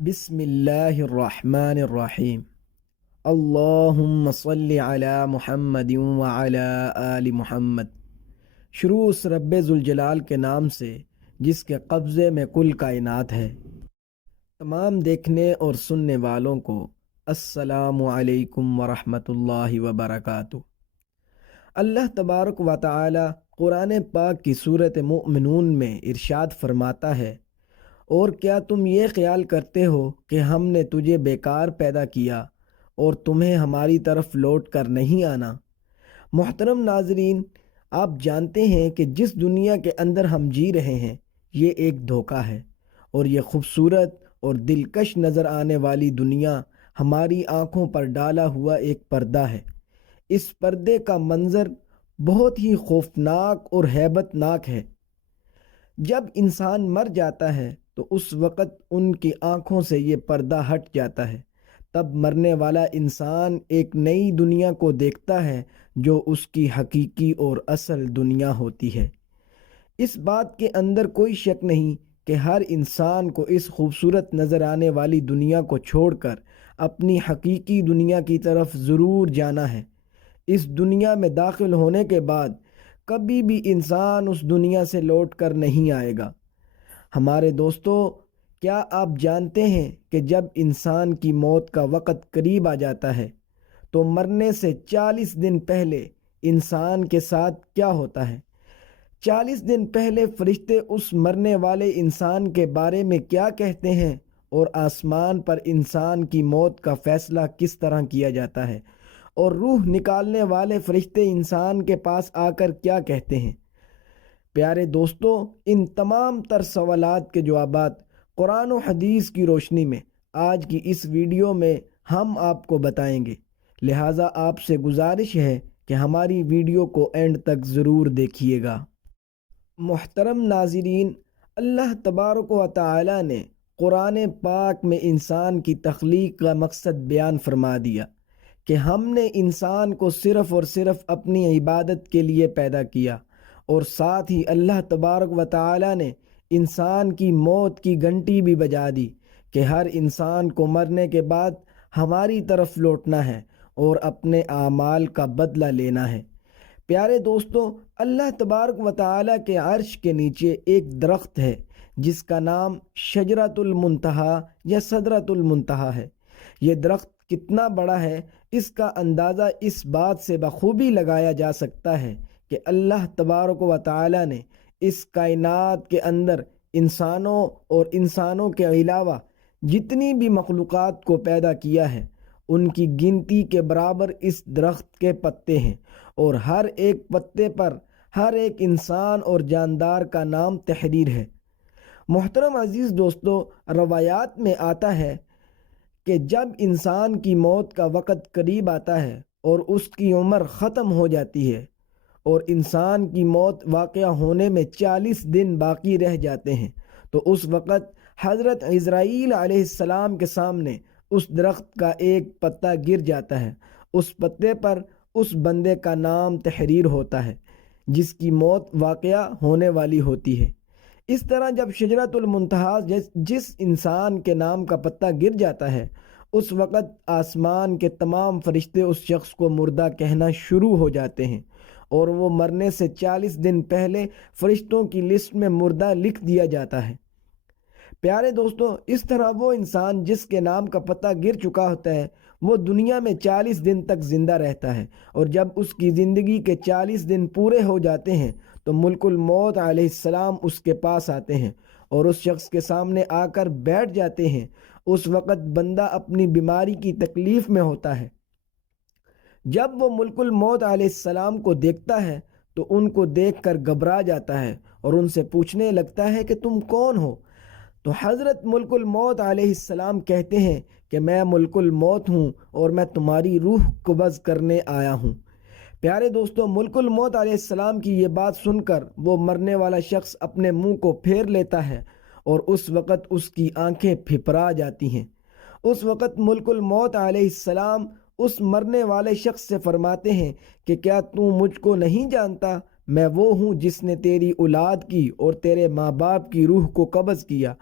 بسم اللہ الرحمن الرحیم۔ اللہم صلی علی محمد وعلی آل محمد۔ شروع اس رب ذوالجلال کے نام سے جس کے قبضے میں کل کائنات ہے۔ تمام دیکھنے اور سننے والوں کو السلام علیکم ورحمۃ اللہ وبرکاتہ۔ اللہ تبارک و تعالی قرآن پاک کی سورۃ مؤمنون میں ارشاد فرماتا ہے، اور کیا تم یہ خیال کرتے ہو کہ ہم نے تجھے بیکار پیدا کیا اور تمہیں ہماری طرف لوٹ کر نہیں آنا؟ محترم ناظرین، آپ جانتے ہیں کہ جس دنیا کے اندر ہم جی رہے ہیں یہ ایک دھوکہ ہے، اور یہ خوبصورت اور دلکش نظر آنے والی دنیا ہماری آنکھوں پر ڈالا ہوا ایک پردہ ہے۔ اس پردے کا منظر بہت ہی خوفناک اور ہیبت ناک ہے۔ جب انسان مر جاتا ہے تو اس وقت ان کی آنکھوں سے یہ پردہ ہٹ جاتا ہے۔ تب مرنے والا انسان ایک نئی دنیا کو دیکھتا ہے جو اس کی حقیقی اور اصل دنیا ہوتی ہے۔ اس بات کے اندر کوئی شک نہیں کہ ہر انسان کو اس خوبصورت نظر آنے والی دنیا کو چھوڑ کر اپنی حقیقی دنیا کی طرف ضرور جانا ہے۔ اس دنیا میں داخل ہونے کے بعد کبھی بھی انسان اس دنیا سے لوٹ کر نہیں آئے گا۔ ہمارے دوستو، کیا آپ جانتے ہیں کہ جب انسان کی موت کا وقت قریب آ جاتا ہے تو مرنے سے 40 دن پہلے انسان کے ساتھ کیا ہوتا ہے؟ 40 دن پہلے فرشتے اس مرنے والے انسان کے بارے میں کیا کہتے ہیں، اور آسمان پر انسان کی موت کا فیصلہ کس طرح کیا جاتا ہے، اور روح نکالنے والے فرشتے انسان کے پاس آ کر کیا کہتے ہیں؟ پیارے دوستو، ان تمام تر سوالات کے جوابات قرآن و حدیث کی روشنی میں آج کی اس ویڈیو میں ہم آپ کو بتائیں گے، لہٰذا آپ سے گزارش ہے کہ ہماری ویڈیو کو اینڈ تک ضرور دیکھیے گا۔ محترم ناظرین، اللہ تبارک و تعالی نے قرآن پاک میں انسان کی تخلیق کا مقصد بیان فرما دیا کہ ہم نے انسان کو صرف اور صرف اپنی عبادت کے لیے پیدا کیا، اور ساتھ ہی اللہ تبارک و تعالی نے انسان کی موت کی گھنٹی بھی بجا دی کہ ہر انسان کو مرنے کے بعد ہماری طرف لوٹنا ہے اور اپنے اعمال کا بدلہ لینا ہے۔ پیارے دوستو، اللہ تبارک و تعالی کے عرش کے نیچے ایک درخت ہے جس کا نام شجرۃ المنتہا یا سدرۃ المنتہا ہے۔ یہ درخت کتنا بڑا ہے، اس کا اندازہ اس بات سے بخوبی لگایا جا سکتا ہے کہ اللہ تبارک و تعالی نے اس کائنات کے اندر انسانوں اور انسانوں کے علاوہ جتنی بھی مخلوقات کو پیدا کیا ہے ان کی گنتی کے برابر اس درخت کے پتے ہیں، اور ہر ایک پتے پر ہر ایک انسان اور جاندار کا نام تحریر ہے۔ محترم عزیز دوستو، روایات میں آتا ہے کہ جب انسان کی موت کا وقت قریب آتا ہے اور اس کی عمر ختم ہو جاتی ہے اور انسان کی موت واقع ہونے میں 40 دن باقی رہ جاتے ہیں، تو اس وقت حضرت عزرائیل علیہ السلام کے سامنے اس درخت کا ایک پتا گر جاتا ہے۔ اس پتے پر اس بندے کا نام تحریر ہوتا ہے جس کی موت واقع ہونے والی ہوتی ہے۔ اس طرح جب شجرۃ المنتہا جس انسان کے نام کا پتا گر جاتا ہے، اس وقت آسمان کے تمام فرشتے اس شخص کو مردہ کہنا شروع ہو جاتے ہیں، اور وہ مرنے سے 40 دن پہلے فرشتوں کی لسٹ میں مردہ لکھ دیا جاتا ہے۔ پیارے دوستو، اس طرح وہ انسان جس کے نام کا پتہ گر چکا ہوتا ہے وہ دنیا میں 40 دن تک زندہ رہتا ہے، اور جب اس کی زندگی کے 40 دن پورے ہو جاتے ہیں تو ملک الموت علیہ السلام اس کے پاس آتے ہیں اور اس شخص کے سامنے آ کر بیٹھ جاتے ہیں۔ اس وقت بندہ اپنی بیماری کی تکلیف میں ہوتا ہے۔ جب وہ ملک الموت علیہ السلام کو دیکھتا ہے تو ان کو دیکھ کر گھبرا جاتا ہے اور ان سے پوچھنے لگتا ہے کہ تم کون ہو؟ تو حضرت ملک الموت علیہ السلام کہتے ہیں کہ میں ملک الموت ہوں اور میں تمہاری روح قبض کرنے آیا ہوں۔ پیارے دوستو، ملک الموت علیہ السلام کی یہ بات سن کر وہ مرنے والا شخص اپنے منہ کو پھیر لیتا ہے اور اس وقت اس کی آنکھیں پھپھرا جاتی ہیں۔ اس وقت ملک الموت علیہ السلام اس مرنے والے شخص سے فرماتے ہیں کہ کیا تو مجھ کو نہیں جانتا؟ میں وہ ہوں جس نے تیری اولاد کی اور تیرے ماں باپ کی روح کو قبض کیا،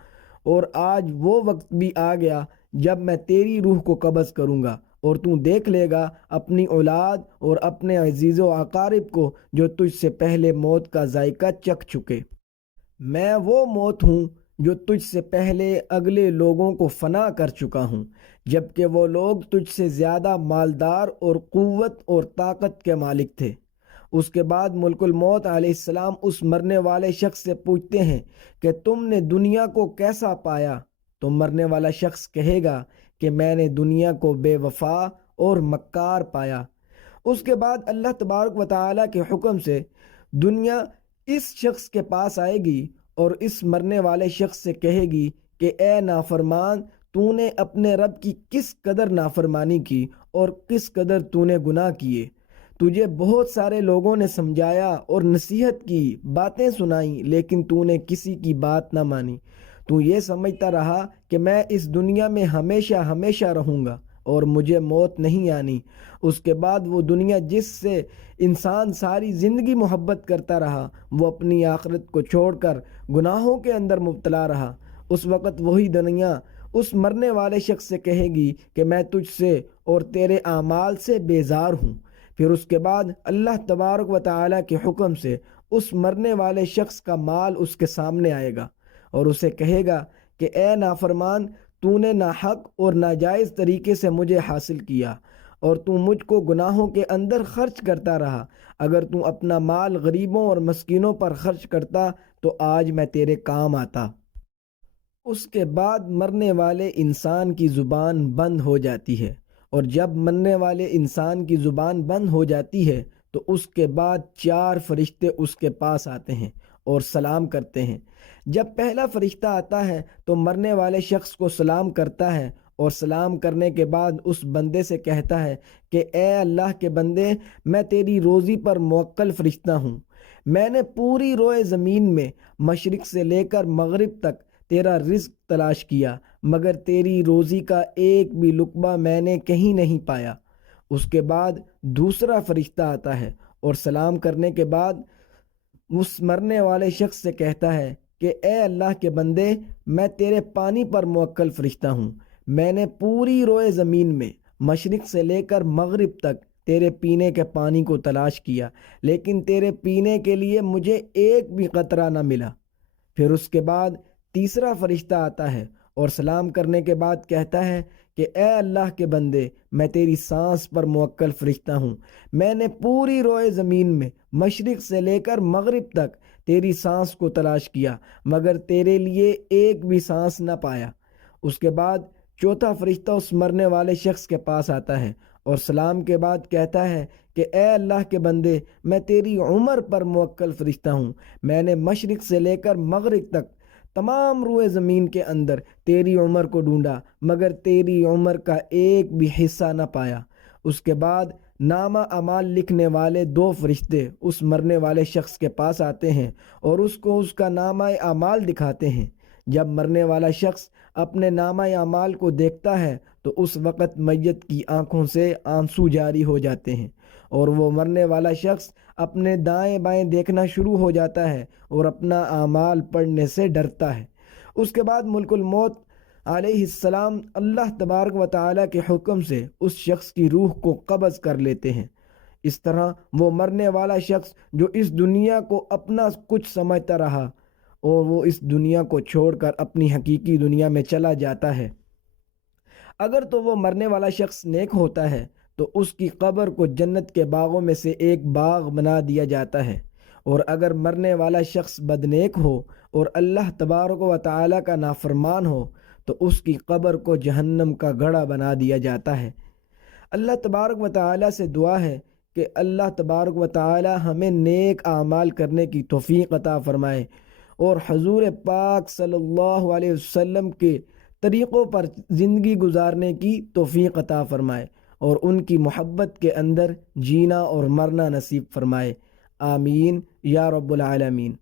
اور آج وہ وقت بھی آ گیا جب میں تیری روح کو قبض کروں گا، اور تو دیکھ لے گا اپنی اولاد اور اپنے عزیز و اقارب کو جو تجھ سے پہلے موت کا ذائقہ چکھ چکے۔ میں وہ موت ہوں جو تجھ سے پہلے اگلے لوگوں کو فنا کر چکا ہوں، جبکہ وہ لوگ تجھ سے زیادہ مالدار اور قوت اور طاقت کے مالک تھے۔ اس کے بعد ملک الموت علیہ السلام اس مرنے والے شخص سے پوچھتے ہیں کہ تم نے دنیا کو کیسا پایا؟ تو مرنے والا شخص کہے گا کہ میں نے دنیا کو بے وفا اور مکار پایا۔ اس کے بعد اللہ تبارک و تعالیٰ کے حکم سے دنیا اس شخص کے پاس آئے گی اور اس مرنے والے شخص سے کہے گی کہ اے نافرمان، تو نے اپنے رب کی کس قدر نافرمانی کی اور کس قدر تو نے گناہ کیے۔ تجھے بہت سارے لوگوں نے سمجھایا اور نصیحت کی، باتیں سنائیں، لیکن تو نے کسی کی بات نہ مانی۔ تو یہ سمجھتا رہا کہ میں اس دنیا میں ہمیشہ ہمیشہ رہوں گا اور مجھے موت نہیں آنی۔ اس کے بعد وہ دنیا جس سے انسان ساری زندگی محبت کرتا رہا، وہ اپنی آخرت کو چھوڑ کر گناہوں کے اندر مبتلا رہا۔ اس وقت وہی دنیا اس مرنے والے شخص سے کہے گی کہ میں تجھ سے اور تیرے اعمال سے بیزار ہوں۔ پھر اس کے بعد اللہ تبارک و تعالیٰ کے حکم سے اس مرنے والے شخص کا مال اس کے سامنے آئے گا اور اسے کہے گا کہ اے نافرمان، تو نے ناحق اور ناجائز طریقے سے مجھے حاصل کیا اور تو مجھ کو گناہوں کے اندر خرچ کرتا رہا۔ اگر تو اپنا مال غریبوں اور مسکینوں پر خرچ کرتا تو آج میں تیرے کام آتا۔ اس کے بعد مرنے والے انسان کی زبان بند ہو جاتی ہے، اور جب مرنے والے انسان کی زبان بند ہو جاتی ہے تو اس کے بعد 4 فرشتے اس کے پاس آتے ہیں اور سلام کرتے ہیں۔ جب پہلا فرشتہ آتا ہے تو مرنے والے شخص کو سلام کرتا ہے، اور سلام کرنے کے بعد اس بندے سے کہتا ہے کہ اے اللہ کے بندے، میں تیری روزی پر موکل فرشتہ ہوں۔ میں نے پوری روئے زمین میں مشرق سے لے کر مغرب تک تیرا رزق تلاش کیا، مگر تیری روزی کا ایک بھی لقمہ میں نے کہیں نہیں پایا۔ اس کے بعد دوسرا فرشتہ آتا ہے اور سلام کرنے کے بعد اس مرنے والے شخص سے کہتا ہے کہ اے اللہ کے بندے، میں تیرے پانی پر موکل فرشتہ ہوں۔ میں نے پوری روئے زمین میں مشرق سے لے کر مغرب تک تیرے پینے کے پانی کو تلاش کیا، لیکن تیرے پینے کے لیے مجھے ایک بھی قطرہ نہ ملا۔ پھر اس کے بعد تیسرا فرشتہ آتا ہے اور سلام کرنے کے بعد کہتا ہے کہ اے اللہ کے بندے، میں تیری سانس پر موکل فرشتہ ہوں۔ میں نے پوری روئے زمین میں مشرق سے لے کر مغرب تک تیری سانس کو تلاش کیا، مگر تیرے لیے ایک بھی سانس نہ پایا۔ اس کے بعد چوتھا فرشتہ اس مرنے والے شخص کے پاس آتا ہے اور سلام کے بعد کہتا ہے کہ اے اللہ کے بندے، میں تیری عمر پر موکل فرشتہ ہوں۔ میں نے مشرق سے لے کر مغرب تک تمام روئے زمین کے اندر تیری عمر کو ڈھونڈا، مگر تیری عمر کا ایک بھی حصہ نہ پایا۔ اس کے بعد نامہ اعمال لکھنے والے 2 فرشتے اس مرنے والے شخص کے پاس آتے ہیں اور اس کو اس کا نامہ اعمال دکھاتے ہیں۔ جب مرنے والا شخص اپنے نامہ اعمال کو دیکھتا ہے تو اس وقت میت کی آنکھوں سے آنسو جاری ہو جاتے ہیں، اور وہ مرنے والا شخص اپنے دائیں بائیں دیکھنا شروع ہو جاتا ہے اور اپنا اعمال پڑھنے سے ڈرتا ہے۔ اس کے بعد ملک الموت علیہ السلام اللہ تبارک و تعالیٰ کے حکم سے اس شخص کی روح کو قبض کر لیتے ہیں۔ اس طرح وہ مرنے والا شخص جو اس دنیا کو اپنا کچھ سمجھتا رہا، اور وہ اس دنیا کو چھوڑ کر اپنی حقیقی دنیا میں چلا جاتا ہے۔ اگر تو وہ مرنے والا شخص نیک ہوتا ہے تو اس کی قبر کو جنت کے باغوں میں سے ایک باغ بنا دیا جاتا ہے، اور اگر مرنے والا شخص بدنیک ہو اور اللہ تبارک و تعالیٰ کا نافرمان ہو تو اس کی قبر کو جہنم کا گڑھا بنا دیا جاتا ہے۔ اللہ تبارک و تعالیٰ سے دعا ہے کہ اللہ تبارک و تعالیٰ ہمیں نیک اعمال کرنے کی توفیق عطا فرمائے، اور حضور پاک صلی اللہ علیہ وسلم کے طریقوں پر زندگی گزارنے کی توفیق عطا فرمائے، اور ان کی محبت کے اندر جینا اور مرنا نصیب فرمائے۔ آمین یا رب العالمین۔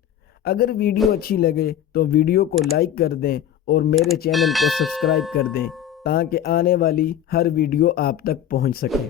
اگر ویڈیو اچھی لگے تو ویڈیو کو لائک کر دیں اور میرے چینل کو سبسکرائب کر دیں تاکہ آنے والی ہر ویڈیو آپ تک پہنچ سکے۔